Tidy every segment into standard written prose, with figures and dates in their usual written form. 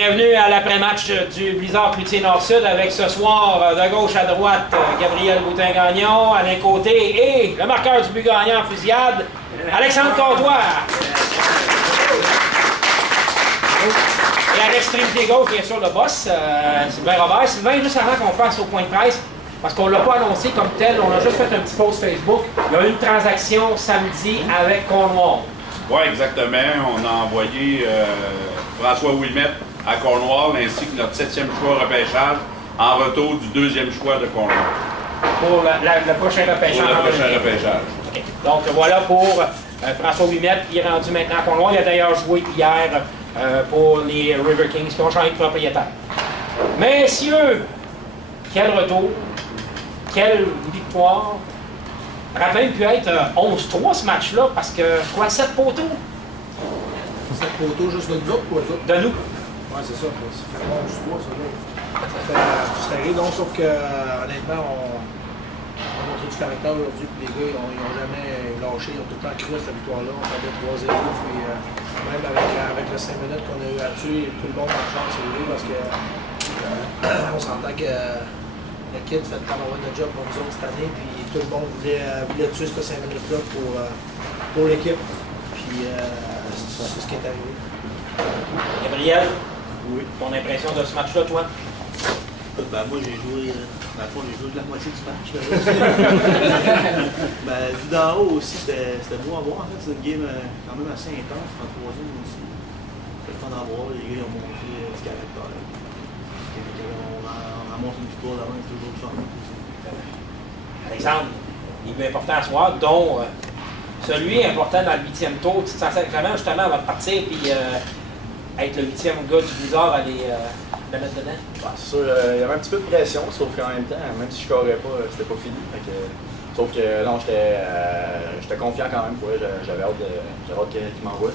bienvenue à l'après-match du Blizzard Cloutier Nord-Sud avec ce soir, de gauche à droite, Gabriel Boutin-Gagnon, Alain Côté et le marqueur du but gagnant en fusillade, Alexandre Comtois. Et à l'extrémité gauche, bien sûr, le boss, Sylvain Robert. Sylvain, juste avant qu'on passe au point de presse, parce qu'on ne l'a pas annoncé comme tel, on a juste fait un petit post Facebook. Il y a eu une transaction samedi avec Cornwall. Oui, exactement. On a envoyé François Ouimet à Cornwall ainsi que notre 7e choix repêchage en retour du 2e choix de Cornwall. Pour le prochain repêchage. Pour le prochain repêchage. Okay. Donc voilà pour François Ouimet, qui est rendu maintenant à Cornwall. Il a d'ailleurs joué hier pour les River Kings qui ont changé de propriétaire. Messieurs, quel retour, quelle victoire. Ça aurait même pu être 11-3 ce match-là, parce que, quoi, 7 poteaux? 7 poteaux juste de nous autres ou eux autres? De nous. Ouais, c'est ça. Ça fait 11-3, ça. Ça fait serré, donc, sauf que, honnêtement, on a montré du caractère aujourd'hui, puis les gars, ils n'ont jamais lâché, ils ont tout le temps cru à cette victoire-là. On perdait 3-0, puis même avec les 5 minutes qu'on a eu à tuer, tout le monde en chance, c'est lui, parce que on s'entend que le kid fait tellement de job pour nous autres cette année, puis tout le monde voulait tuer ces 5 minutes-là pour l'équipe. Puis c'est ce qui est arrivé. Gabriel, oui. Ton impression de ce match-là, toi? Ben, moi, j'ai joué, dans le fond, j'ai joué de la moitié du match. Ben, vu d'en haut aussi, c'était beau à voir. En fait, c'est une game quand même assez intense, en troisième aussi. C'était le fun à voir. Les gars, ils ont montré du caractère. On montre une victoire d'avant, c'est toujours le fun. Alexandre, il est important à soir, dont celui important dans le 8e tour. Tu te sens comment justement avant de partir puis être le 8e gars du Blizzard à le mettre dedans? Ouais, c'est sûr, il y avait un petit peu de pression, sauf qu'en même temps, même si je courais pas, c'était pas fini. Sauf que non, j'étais confiant quand même. Ouais, j'avais hâte qu'il m'envoie.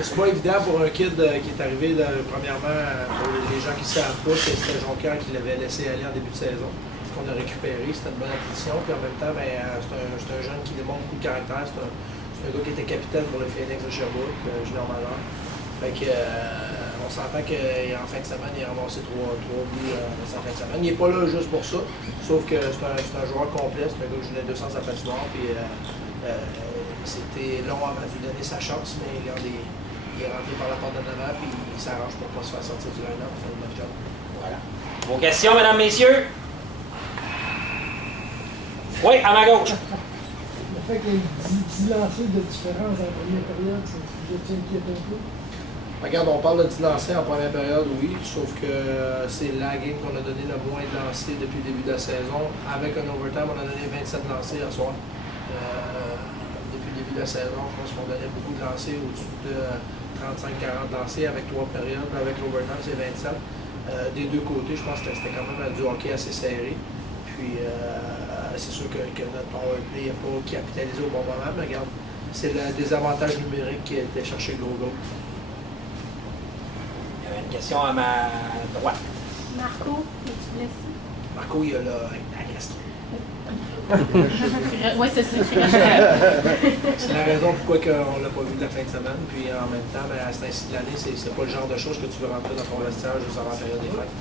C'est pas évident pour un kid qui est arrivé, premièrement, pour les gens qui ne savent pas, c'était Jonquière qui l'avait laissé aller en début de saison. Ce qu'on a récupéré, c'était une bonne acquisition. Puis en même temps, c'est un jeune qui démontre beaucoup de caractère. C'est un gars qui était capitaine pour le Phoenix de Sherbrooke, junior majeur. Fait que, on s'entend qu'en fin de semaine, il a ramassé 3 buts en fin de semaine. Il n'est pas là juste pour ça, sauf que c'est un joueur complet, c'est un gars qui joue les 200 à la patinoire. Puis c'était long avant de lui donner sa chance, mais regardez, il est rentré par la porte de devant, puis il s'arrange pour ne pas se faire sortir du line-up pour faire une bonne job. Voilà. Vos questions, mesdames, messieurs? Oui, à ma gauche. Le fait qu'il y ait 10 lancers de différence en première période, ça vous inquiète un peu? Regarde, on parle de 10 lancers en première période, oui, sauf que c'est la game qu'on a donné le moins de lancers depuis le début de la saison. Avec un overtime, on a donné 27 lancers hier soir. Depuis le début de la saison, je pense qu'on donnait beaucoup de lancers, au-dessus de 35-40 lancers avec 3 périodes. Avec l'overtime, c'est 27. Des deux côtés, je pense que c'était quand même du hockey assez serré. Puis c'est sûr que notre powerplay n'a pas capitalisé au bon moment, mais regarde, c'est le désavantage numérique qui a été chercher le gros. Il y avait une question à ma droite. Marco, es-tu blessé? Marco, il a la gastro. Oui, c'est ça. C'est la raison pourquoi on ne l'a pas vu de la fin de semaine. Puis en même temps, à cet ainsi de l'année, c'est pas le genre de choses que tu veux rentrer dans ton vestiaire juste avant la période des fêtes.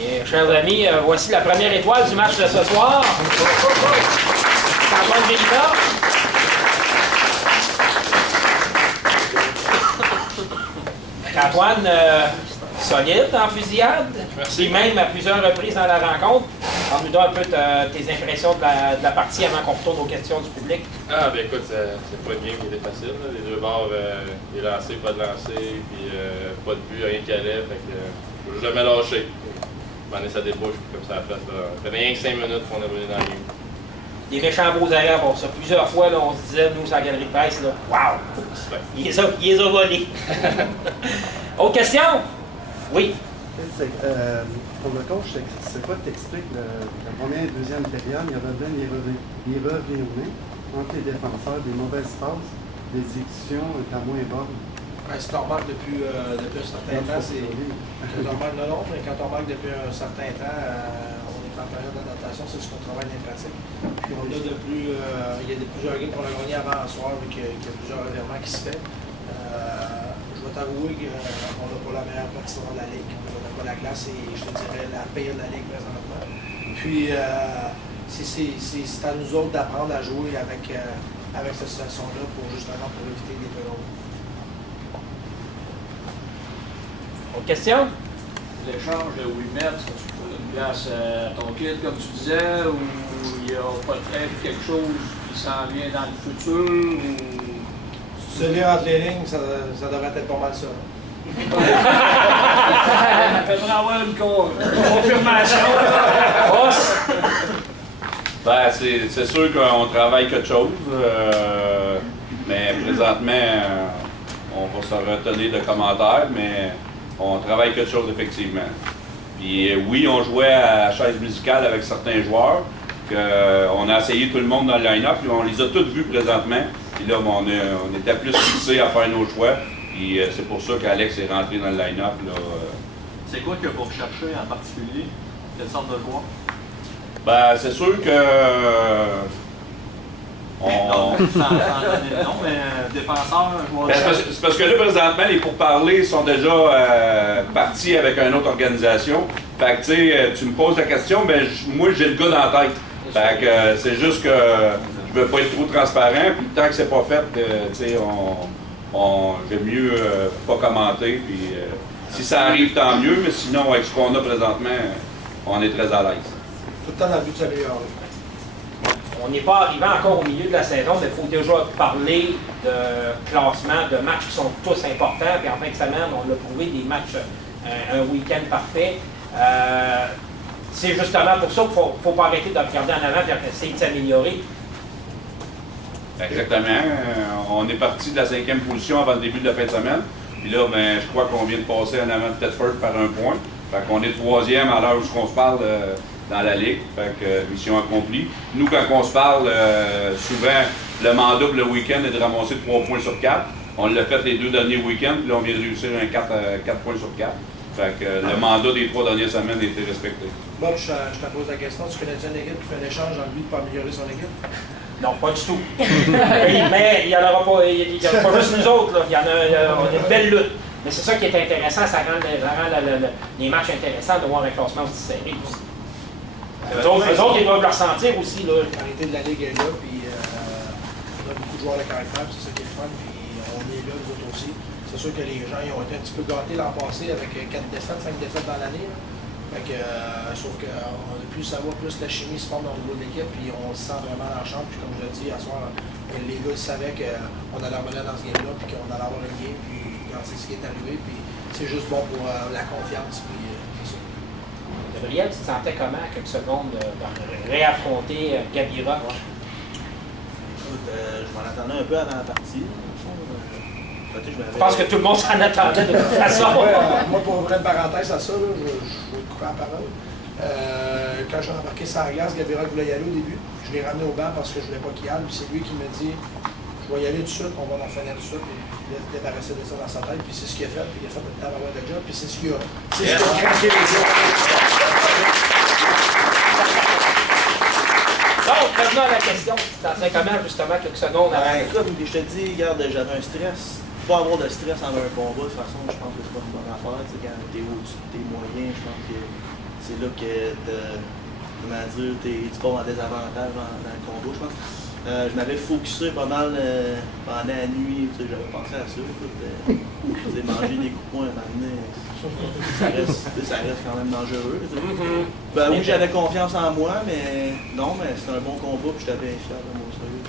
Et, chers amis, voici la première étoile du match de ce soir. C'est Antoine Vélina. Antoine, solide en fusillade. Merci. Même à plusieurs reprises dans la rencontre. On nous donne un peu tes impressions de la partie avant qu'on retourne aux questions du public. Ah, ben écoute, c'est pas une game qui était facile. Là. Les deux bords, des lancers, pas de lancers, puis pas de but, rien qui allait. Fait que je n'ai jamais lâché. Ça débouche comme ça à la face. Ça fait rien que 5 minutes qu'on est revenu dans le game. Des méchants beaux arrêts, bon, ça. Plusieurs fois, là, on se disait, nous, sur la galerie de presse, là, waouh! Il les a volés. Autre question? Oui. Pour le coach, c'est quoi t'expliques la première et deuxième période, il y avait bien des revirements entre les défenseurs, des mauvaises passes, des exécutions étant moins bonnes. Ouais, c'est normal depuis un certain temps. C'est normal de l'autre, mais quand on marque depuis un certain temps, on est en période d'adaptation, c'est ce qu'on travaille dans les pratiques. Puis on a il y a plusieurs games qu'on a gagnés avant ce soir, qu'il y a plusieurs événements qui se font. Je vais t'avouer qu'on n'a pas la meilleure patinoire de la Ligue. On n'a pas la glace et je te dirais la pire de la Ligue présentement. Puis c'est à nous autres d'apprendre à jouer avec cette situation-là pour éviter des turnovers. Autre question? L'échange de Wilmette, c'est une place à ton kit, comme tu disais, ou il y a peut-être quelque chose qui s'en vient dans le futur? Ou... Si tu lis entre les lignes, ça devrait être pas mal ça. J'aimerais avoir une confirmation. Ben, c'est sûr qu'on travaille quelque chose, mais présentement, on va se retenir de commentaires, mais on travaille quelque chose effectivement. Puis oui, on jouait à chaise musicale avec certains joueurs, on a essayé tout le monde dans le line-up, puis on les a tous vus présentement. Puis là, on était plus fixés à faire nos choix, puis c'est pour ça qu'Alex est rentré dans le line-up. C'est quoi que vous recherchez en particulier? Quelle sorte de joueur? Ben, c'est sûr que... Non, mais défenseur, joueur ben, c'est parce que là, présentement, les pourparlers sont déjà partis avec une autre organisation. Fait que, tu sais, tu me poses la question, ben, moi, j'ai le gars dans la tête. Fait que c'est juste que je veux pas être trop transparent, puis tant que c'est pas fait, tu sais, j'aime mieux pas commenter, puis si ça arrive, tant mieux, mais sinon, avec ce qu'on a présentement, on est très à l'aise. Tout le temps dans le but de s'améliorer. On n'est pas arrivé encore au milieu de la saison, mais il faut déjà parler de classement, de matchs qui sont tous importants. Puis en fin de semaine, on a prouvé des matchs, un week-end parfait. C'est justement pour ça qu'il ne faut pas arrêter de regarder en avant et essayer de s'améliorer. Exactement. On est parti de la 5e position avant le début de la fin de semaine. Puis là, ben, je crois qu'on vient de passer en avant de Thetford par un point. Fait qu'on est 3e à l'heure où on se parle dans la Ligue. Fait que mission accomplie. Nous, quand on se parle, souvent, le mandat pour le week-end est de ramasser 3 points sur 4. On l'a fait les 2 derniers week-ends, puis là, on vient de réussir un 4 points sur 4. Fait que le mandat des 3 dernières semaines a été respecté. Bob, je te pose la question. Tu connais une équipe qui fait un échange dans le but de pas améliorer son équipe? Non, pas du tout. Mais il n'y en aura pas, juste nous autres. Là. On a une belle lutte. Mais c'est ça qui est intéressant, ça rend les matchs intéressants de voir un classement aussi serré. Eux autres, ils doivent le ressentir aussi. Là. La qualité de la Ligue est là, puis on a beaucoup de joueurs de caractère, c'est ça qui est le fun, puis on est là, nous autres aussi. C'est sûr que les gens ils ont été un petit peu gâtés l'an passé avec 4 défaites, 5 défaites dans l'année. Fait que, sauf que plus ça va, plus la chimie se forme au niveau de l'équipe, puis on se sent vraiment dans la chambre. Puis comme je l'ai dit, à soir, les gars savaient qu'on allait revenir dans ce game-là, puis qu'on allait avoir une game, puis c'est ce qui est arrivé, puis c'est juste bon pour la confiance, puis c'est ça. Gabriel, tu te sentais comment, quelques secondes, de réaffronter Gabira? Écoute, je m'en attendais un peu avant la partie. Je pense que tout le monde s'en attendait de toute façon. Moi, pour ouvrir une parenthèse à ça, là, je vais te couper la parole. Quand j'ai embarqué sur la glace, Gabriel voulait y aller au début. Je l'ai ramené au banc parce que je voulais pas qu'il y aille. Puis c'est lui qui me dit, je vais y aller tout de suite, on va en finir tout de suite. Il a débarrassé de ça dans sa tête. Puis c'est ce qu'il a fait. Puis il a fait une tabarouette de job. Puis c'est ce qu'il a craqué les joueurs. Donc, revenons à la question. Tu t'en sais comment, justement, quelques secondes avant? Écoute, je te dis, regarde, j'avais un stress. Pas avoir de stress envers un combat, de toute façon, je pense que c'est pas une bonne affaire. Quand t'es au-dessus de tes moyens, je pense que c'est là que comment dire, tu pars en désavantage dans le combat, je pense. Je m'avais focusé pas mal pendant la nuit, j'avais pensé à ça. Écoute, manger des coups de poing à un moment donné, ça reste quand même dangereux. Ben oui, j'avais confiance en moi, mais non, mais c'était un bon combat, puis j'étais bien fier de mon sérieux.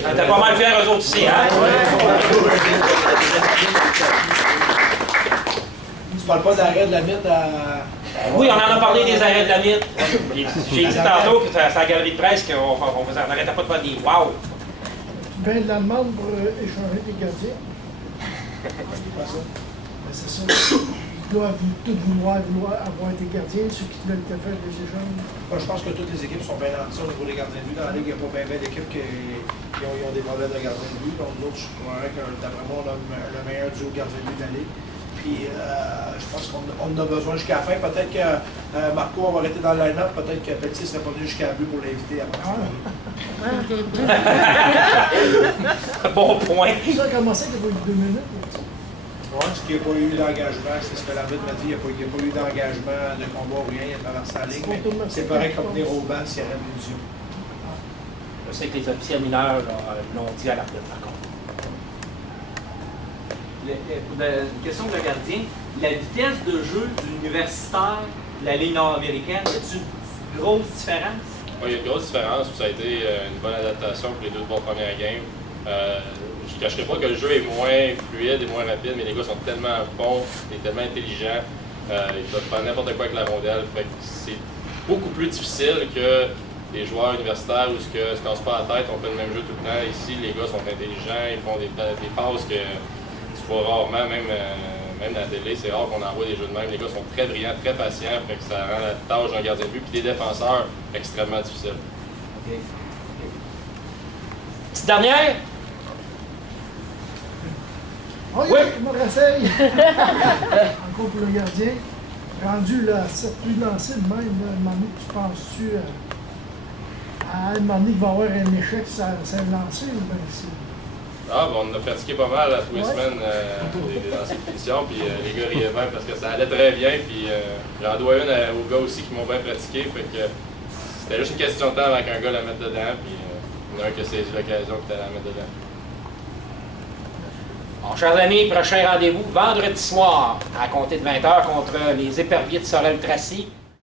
T'as pas mal fier eux autres ici, hein? Tu parles pas d'arrêt de la mythe à... Oui, on en a parlé des arrêts de la mythe. J'ai dit tantôt que c'est à la galerie de presse qu'on n'arrêtait pas de faire des wow. Tu viens de la demande pour échanger tes gardiens. C'est pas ça. Mais c'est ça. Ils doivent tous vouloir avoir tes gardiens, ceux qui veulent te faire des échanges. Moi, je pense que toutes les équipes sont bien rendues au niveau des gardiens de but. Dans la Ligue, il n'y a pas bien d'équipes qui ont des problèmes de gardiens de but. Donc, nous autres, je croirais que d'après moi, on a le meilleur duo de gardiens de but de la Ligue. Puis je pense qu'on en a besoin jusqu'à la fin. Peut-être que Marco va arrêter dans le line-up. Peut-être que Pelletier ne serait pas venu jusqu'à la but pour l'inviter à partir. Bon point. Ça a commencé qu'il y a eu 2 minutes. Ouais, ce qu'il n'y a pas eu d'engagement, c'est ce que l'arbitre m'a dit. Il n'y a pas eu d'engagement de combat ou rien. Il a traversé la ligne. Mais c'est pareil comme venir au banc s'il y avait une illusion. Je sais que les officiels mineurs l'ont dit à l'arbitre, par contre. Une question de le gardien. La vitesse de jeu de l'universitaire de la Ligue nord-américaine, y a-t-il une grosse différence? Oui, il y a une grosse différence. Ça a été une bonne adaptation pour les 2 premières games. Je ne cacherai pas que le jeu est moins fluide et moins rapide, mais les gars sont tellement bons et tellement intelligents. Ils peuvent faire n'importe quoi avec la rondelle. Fait que c'est beaucoup plus difficile que les joueurs universitaires où ce qu'on se casse pas la tête, on fait le même jeu tout le temps. Ici, les gars sont intelligents, ils font des passes que tu vois rarement, même dans la télé, c'est rare qu'on envoie des jeux de même. Les gars sont très brillants, très patients, fait que ça rend la tâche d'un gardien de but puis des défenseurs extrêmement difficile. Okay. Petite dernière? Oh, Oui. je me réessaye. Encore pour le gardien. Rendu là, circuit lancé de même, là, à un moment donné, tu penses-tu à un moment donné qu'il va y avoir un échec sur un lancé ou bien c'est. Ah, bon, on a pratiqué pas mal tous les semaines des lancers de finition, puis les gars riaient même parce que ça allait très bien, puis j'en dois une aux gars aussi qui m'ont bien pratiqué, fait que c'était juste une question de temps avant qu'un gars la mette dedans, puis il y en a un qui a saisi l'occasion qui allait la mettre dedans. Bon, chers amis, prochain rendez-vous vendredi soir à compter de 20h contre les Éperviers de Sorel-Tracy.